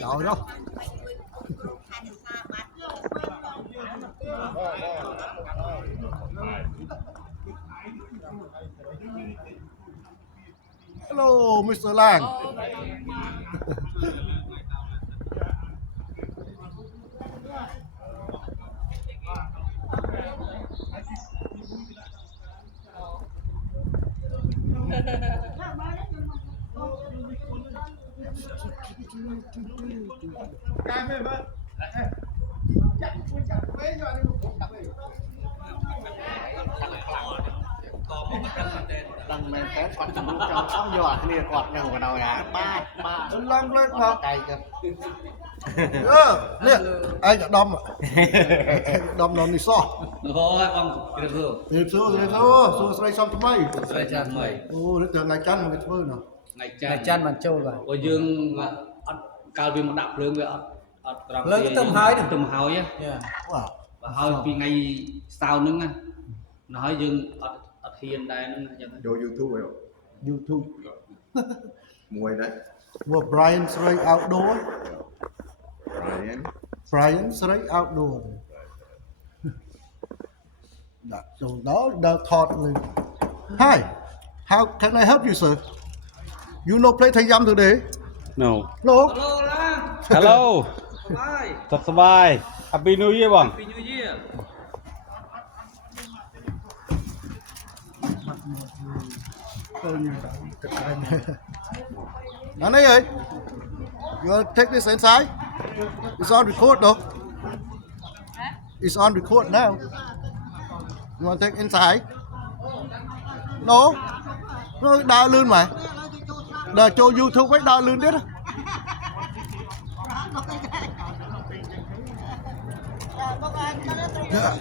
Rồi đó. Hello, Mr. Lang. Lần này có quạt trong trong giọt kia quạt nhau vào đầu à ba Lang lên mà. cày kìa Nè, ai cả đom ạ. Đom nó đi so. Thôi ông kêu rồi. Điệp xưa, xoay xong cho mày. Xoay chăn mày. Ô, nó chờ ngày chăn mà cái phơi nào. Ngày chăn mình trâu rồi. Ôi dương cao viên một đạp lương với lớn cái tầm hôi á. Wow. Và hôi vì ngày sau nữa nó hỏi dương ở hiền đây nó vô YouTube rồi YouTube. mùi đấy Well, Brian Stray Outdoor. Brian Stray Outdoor. Đó thọt lên. Hi, how can I help you, sir? You know play Thai Yam today? No. No. Hello Lang. Hello. Bye. สดสบาย Happy New Year บ้าง Happy New Year. Anh ấy ơi, you want to take this inside? It's on record though. It's on record now. You want to take inside? No. Nó đau lươn mà. Đợi cho YouTube ấy đau lươn biết á. Yeah.